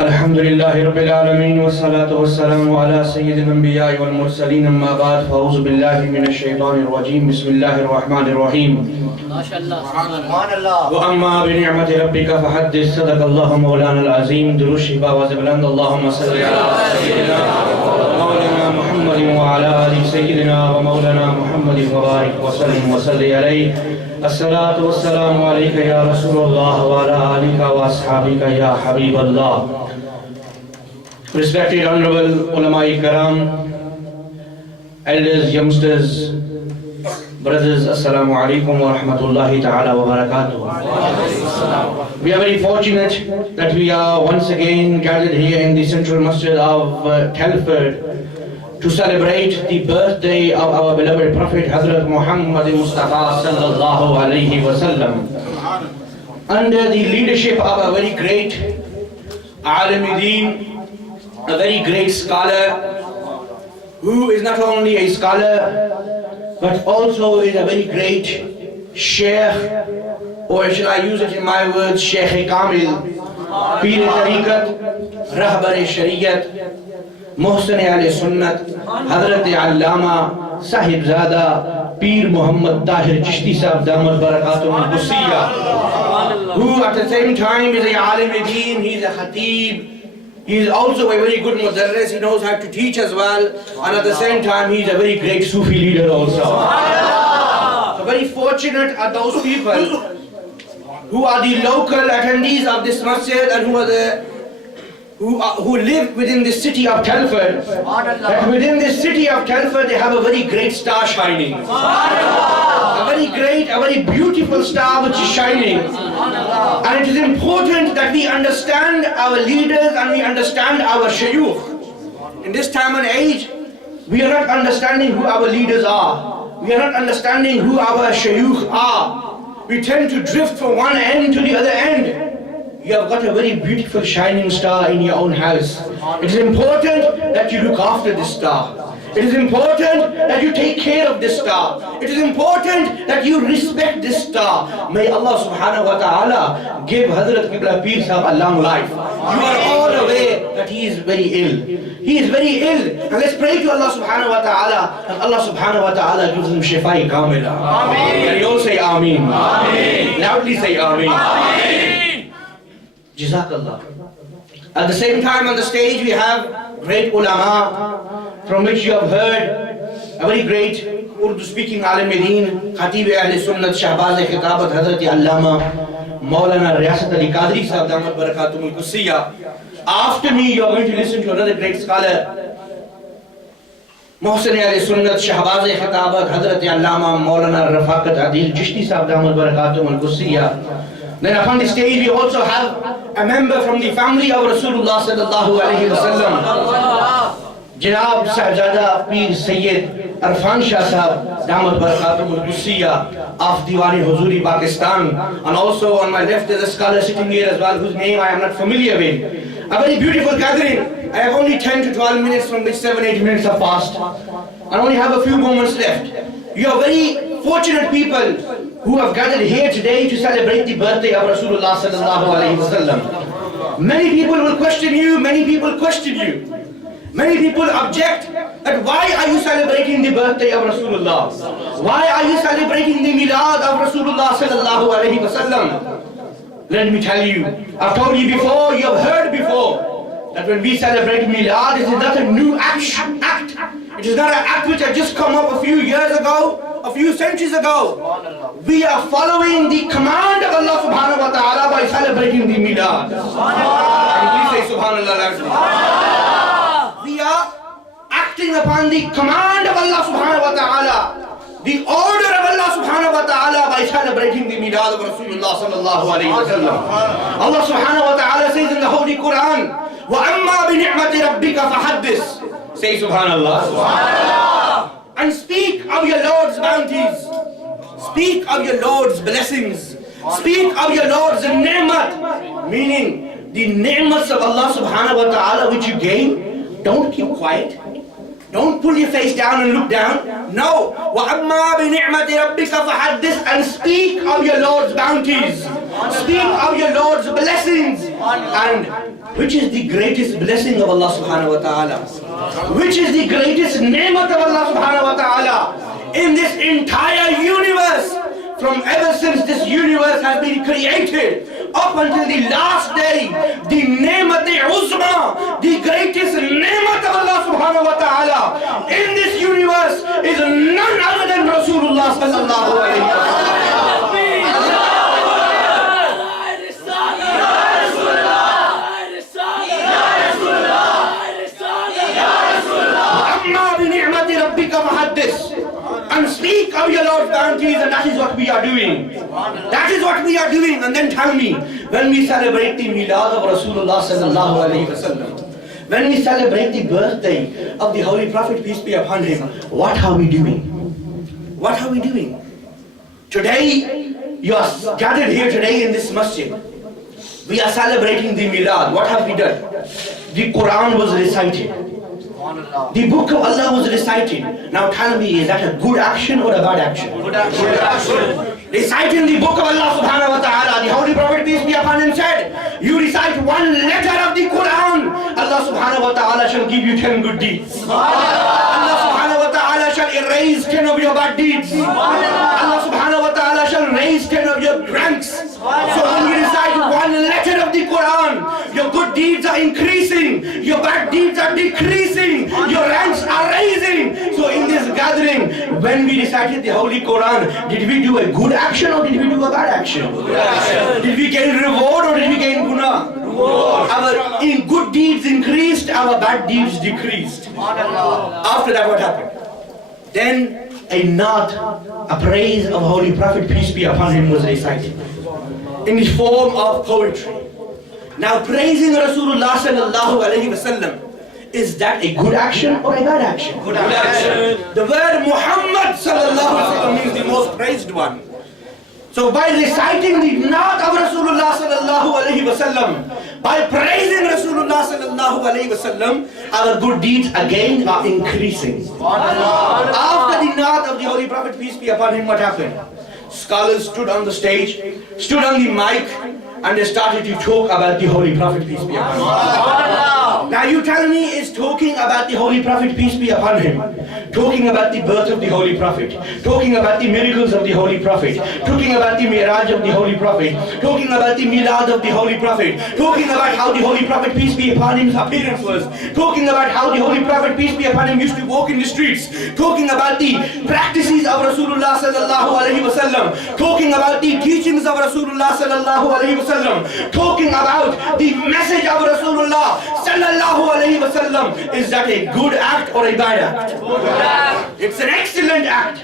الحمد لله رب العالمين والصلاة والسلام على سيد الأنبياء والمرسلين أما بعد فأعوذ بالله من الشيطان الرجيم بسم الله الرحمن الرحيم ما شاء الله وأما بنعمة ربك فحدث صدق الله مولانا العظيم درود شفا وزبلند اللهم صل على سيدنا مولانا محمد وعلى آل سيدنا ومولانا محمد وبارك وسلم وصل عليه الصلاة والسلام عليك يا رسول الله وعلى آلك وأصحابك يا حبيب الله. Respected Honorable Ulama Karam, elders, youngsters, brothers, Assalamu alaikum wa rahmatullahi ta'ala wa barakatuh. We are very fortunate that we are once again gathered here in the central masjid of Telford to celebrate the birthday of our beloved Prophet Hazrat Muhammad Mustafa sallallahu alayhi wa sallam. Under the leadership of a very great Alim-e-Deen, a very great scholar, who is not only a scholar, but also is a very great Shaykh, or shall I use it in my words, Shaykh Kamil, Pir-e-Tariqat, Rahbar-e-Shariyat, Muhsin-e-Ahl-e-Sunnat, Hazrat-e-Allama, Sahibzada, Pir Muhammad Tahir Chishti Sahib Damat Barakatum Ghousia, who at the same time is a Alim-e-Deen, he is a Khatib, he is also a very good mudarris, he knows how to teach as well, and at the same time he is a very great Sufi leader also. So very fortunate are those people who are the local attendees of this masjid and who live within the city of Telford. That within this city of Telford they have a very great star shining. A very beautiful star which is shining. And it is important that we understand our leaders and we understand our shaykh. In this time and age, we are not understanding who our leaders are. We are not understanding who our shaykh are. We tend to drift from one end to the other end. You have got a very beautiful shining star in your own house. It is important that you look after this star. It is important that you take care of this star. It is important that you respect this star. May Allah subhanahu wa ta'ala give Hazrat Qibla Pir Sahib a long life. You are all aware that he is very ill. He is very ill. And let's pray to Allah subhanahu wa ta'ala that Allah subhanahu wa ta'ala gives him shifa kamila. Ameen. Can you all say Ameen? Ameen. Loudly say Ameen. Ameen. Jazakallah. At the same time on the stage we have great ulama from which you have heard a very great Urdu speaking Alim-e-Deen, Khatib-e-Ahl-e-Sunnat, Shahbaz-e-Khitabat, Hazrat-e-Allama, Maulana Riyasat Ali Qadri Sahib Damat Barakatum Ghousia. After me you are going to listen to another great scholar, Muhsin-e-Ahl-e-Sunnat, Shahbaz-e-Khitabat, Hazrat-e-Allama, Maulana Rafaqat Adil Chishti Sahib Damat Barakatum Ghousia. Then upon the stage we also have a member from the family of Rasulullah sallallahu alayhi wa sallam, Janab Sahibzada Pir Sayyid Arfan Shah Sahib Damat Barakatum Ghousia of Diwani Huzuri, Pakistan. And also on my left is a scholar sitting here as well whose name I am not familiar with. A very beautiful gathering. I have only 10 to 12 minutes from which 7-8 minutes have passed. I only have a few moments left. You are very fortunate people who have gathered here today to celebrate the birthday of Rasulullah sallallahu alayhi wa sallam. Many people will question you, many people question you. Many people object that why are you celebrating the birthday of Rasulullah? Why are you celebrating the milad of Rasulullah sallallahu alayhi wa sallam? Let me tell you, I've told you before, you have heard before, that when we celebrate milad, it is not a new act. It is not an act which had just come up a few years ago, a few centuries ago. We are following the command of Allah subhanahu wa ta'ala by celebrating the milad. Please say subhanallah loudly. We are acting upon the command of Allah subhanahu wa ta'ala, the order of Allah subhanahu wa ta'ala by celebrating the milad of Rasulullah sallallahu alayhi wa sallam. Allah subhanahu wa ta'ala says in the Holy Quran, وَأَمَّا بِنِعْمَةِ رَبِّكَ فَحَدِّثْ. Say subhanallah. Subhanallah. And speak of your Lord's bounties. Speak of your Lord's blessings. Speak of your Lord's ni'mat. Meaning the ni'mats of Allah subhanahu wa ta'ala which you gain. Don't keep quiet. Don't pull your face down and look down. No. وَأَمَّا بِنِعْمَةِ رَبِّكَ فَحَدِّثْ, and speak of your Lord's bounties. Speak of your Lord's blessings. And which is the greatest blessing of Allah subhanahu wa ta'ala? Which is the greatest ni'mat of Allah subhanahu wa ta'ala? In this entire universe, from ever since this universe has been created, up until the last day, the ni'mat-e-uzma, the greatest ni'mat of Allah subhanahu wa ta'ala in this universe is none other than Rasulullah sallallahu alayhi wa sallam. And speak of your Lord's bounties, and that is what we are doing. That is what we are doing. And then tell me, when we celebrate the Milad of Rasulullah sallallahu alayhi wa sallam, when we celebrate the birthday of the Holy Prophet, peace be upon him, what are we doing? What are we doing? Today, you are gathered here today in this masjid. We are celebrating the Milad. What have we done? The Quran was recited. The book of Allah was recited. Now tell me, is that a good action or a bad action? Good action. Reciting the book of Allah subhanahu wa ta'ala, the Holy Prophet, peace be upon him, said, you recite one letter of the Quran, Allah subhanahu wa ta'ala shall give you 10 good deeds. Allah subhanahu wa ta'ala shall erase 10 of your bad deeds. Allah subhanahu wa ta'ala shall raise 10 of your ranks. So when you recite one letter of the Quran, your good deeds are increasing, your bad deeds are decreasing, your ranks are rising. So in this gathering, when we recited the Holy Quran, did we do a good action or did we do a bad action? Did we gain reward or did we gain guna? Our good deeds increased, our bad deeds decreased. After that, what happened? Then a naat, a praise of Holy Prophet, peace be upon him, was recited in the form of poetry. Now praising Rasulullah sallallahu alayhi wa sallam, is that a good action or a bad action? Good action. The word Muhammad sallallahu alayhi wa sallam means the most praised one. So by reciting the naat of Rasulullah sallallahu alayhi wa sallam, by praising Rasulullah sallallahu alayhi wa sallam, our good deeds again are increasing. After the naat of the Holy Prophet, peace be upon him, what happened? Scholars stood on the stage, stood on the mic, and they started to talk about the Holy Prophet, peace be upon him. Now you tell me, is talking about the Holy Prophet, peace be upon him, talking about the birth of the Holy Prophet, talking about the miracles of the Holy Prophet, talking about the Miraj of the Holy Prophet, talking about the Milad of the Holy Prophet, talking about how the Holy Prophet, peace be upon him's appearance was, talking about how the Holy Prophet, peace be upon him, used to walk in the streets, talking about the practices of Rasulullah sallallahu alayhi wa sallam, talking about the teachings of Rasulullah sallallahu alayhi wa sallam, talking about the message of Rasulullah sallallahu alayhi wa sallam. Is that a good act or a bad act? It's an excellent act.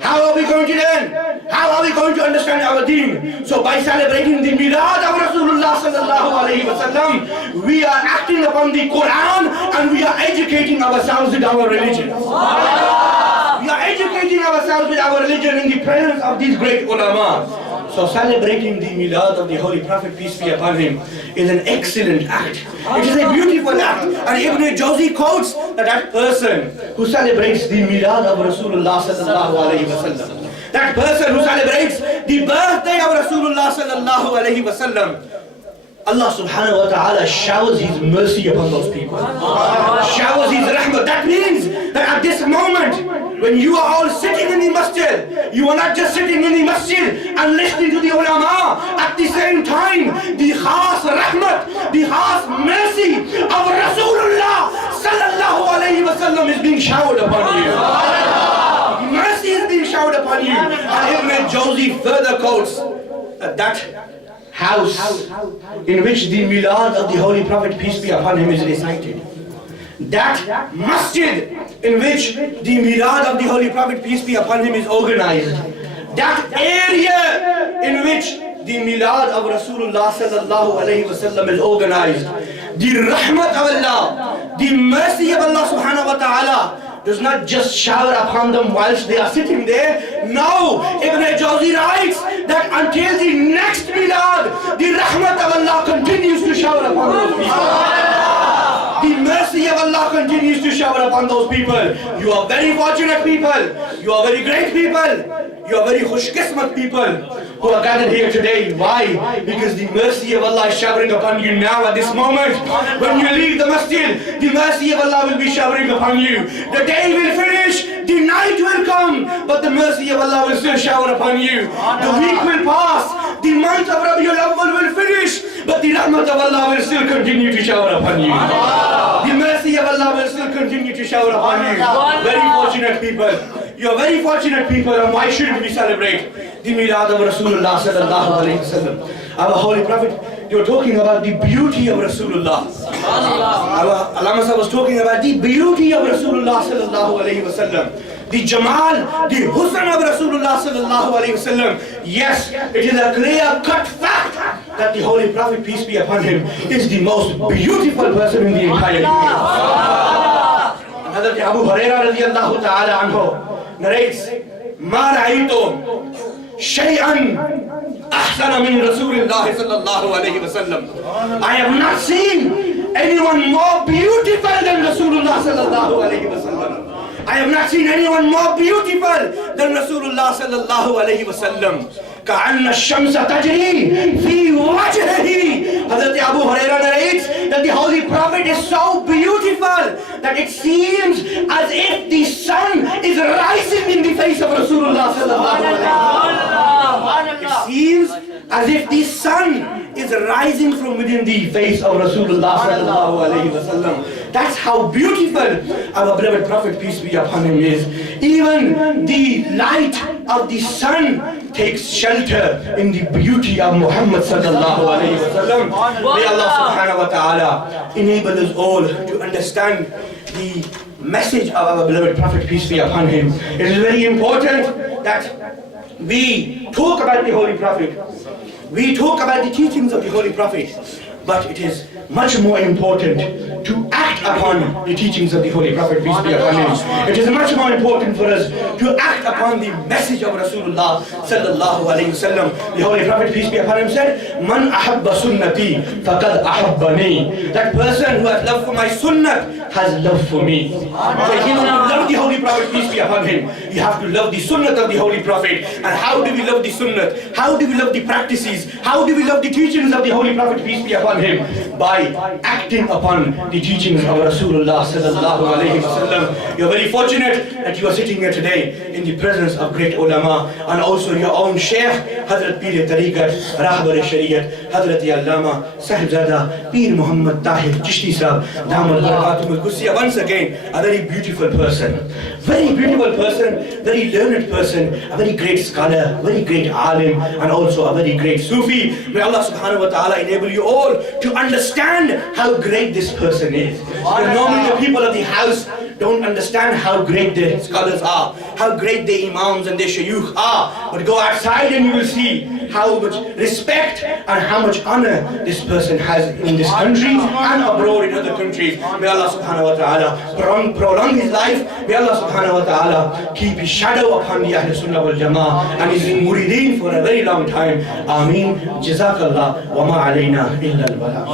How are we going to learn? How are we going to understand our deen? So by celebrating the Milad of Rasulullah sallallahu alayhi wa sallam, we are acting upon the Quran and we are educating ourselves with our religion. We are educating ourselves with our religion in the presence of these great ulama. So celebrating the Milad of the Holy Prophet, peace be upon him, is an excellent act. It is a beautiful act. And Ibn Jawzi quotes that person who celebrates the Milad of Rasulullah sallallahu alayhi wa sallam, that person who celebrates the birthday of Rasulullah sallallahu alayhi wa sallam, Allah subhanahu wa ta'ala showers His mercy upon those people. Showers His rahmah. That means that at this moment, when you are all sitting in the masjid, you are not just sitting in the masjid and listening to the ulama. At the same time, the khas rahmat, the khas mercy of Rasulullah sallallahu alayhi wa sallam is being showered upon you. Mercy is being showered upon you. And Ibn Jawzi further quotes that house in which the Milad of the Holy Prophet, peace be upon him, is recited, that masjid in which the Milad of the Holy Prophet, peace be upon him, is organized, that area in which the Milad of Rasulullah sallallahu alayhi wa sallam is organized, the rahmat of Allah, the mercy of Allah subhanahu wa ta'ala does not just shower upon them whilst they are sitting there. No, Ibn Jawzi writes that until the next Milad, the rahmat of Allah continues to shower upon those people. The mercy of Allah continues to shower upon those people. You are very fortunate people. You are very great people. You are very khushqismat people who are gathered here today. Why? Because the mercy of Allah is showering upon you now at this moment. When you leave the masjid, the mercy of Allah will be showering upon you. The day will finish, the night will come, but the mercy of Allah will still shower upon you. The week will pass, the month of Rabiul Awwal will finish, but the rahmat of Allah will still continue to shower upon you. The mercy of Allah will still continue to shower upon you. Very fortunate people. You are very fortunate people, and why shouldn't we celebrate the Milad of Rasulullah sallallahu alayhi wa sallam? Our Holy Prophet, you were talking about the beauty of Rasulullah. Our Allama Sahib was talking about the beauty of Rasulullah sallallahu alayhi wa sallam. The Jamal, the Husn of Rasulullah sallallahu alayhi wa sallam. Yes, it is a clear-cut fact that the Holy Prophet, peace be upon him, is the most beautiful person in the entire universe. Hazrat Abu Hurairah radiyallahu ta'ala anhu narrates, "Ma ra'aytu shay'an ahsana min Rasulillah sallallahu alayhi wa sallam." I have not seen anyone more beautiful than Rasulullah sallallahu alayhi wa sallam. I have not seen anyone more beautiful than Rasulullah sallallahu alayhi wa sallam. كَأَنَّ الشَّمْسَ تَجْرِي فِي وَجْهِهِ. Hazrat Abu Hurairah narrates that the Holy Prophet is so beautiful that it seems as if the sun is rising in the face of Rasulullah sallallahu alayhi wa sallam. It seems as if the sun is rising from within the face of Rasulullah sallallahu alayhi wa sallam. That's how beautiful our beloved Prophet, peace be upon him, is. Even the light of the sun takes shelter in the beauty of Muhammad sallallahu alayhi wa sallam. May Allah subhanahu wa ta'ala enable us all to understand the message of our beloved Prophet, peace be upon him. It is very important that we talk about the Holy Prophet. We talk about the teachings of the Holy Prophet, but it is much more important to act upon the teachings of the Holy Prophet, peace be upon him. It is much more important for us to act upon the message of Rasulullah sallallahu alayhi wa sallam. The Holy Prophet, peace be upon him, said, "Man ahabba sunnati faqad ahabbani." That person who has love for my sunnah has love for me. So if you love the Holy Prophet, peace be upon him, you have to love the sunnah of the Holy Prophet. And how do we love the sunnah? How do we love the practices? How do we love the teachings of the Holy Prophet, peace be upon him? By acting upon the teachings of Rasulullah sallallahu alayhi wa sallam. You are very fortunate that you are sitting here today in the presence of great ulama, and also your own Shaykh, Hazrat Pir Tariqat, Rahbar Shariat, Hazrat Allama Sahibzada Pir Muhammad Tahir Chishti Sahib, Damal Barakatum Ghousia. Once again, a very beautiful person. Very beautiful person, very learned person, a very great scholar, very great alim, and also a very great Sufi. May Allah subhanahu wa ta'ala enable you all to understand how great this person is. Because normally the people of the house don't understand how great the scholars are, how great the imams and the shayukh are. But go outside and you will see how much respect and how much honor this person has in this country and abroad in other countries. May Allah subhanahu wa ta'ala prolong his life. May Allah subhanahu wa ta'ala keep his shadow upon the Ahl Sunnah wal Jama'ah and his murideen for a very long time. Ameen. Jazakallah wa ma alayna illa al-bala.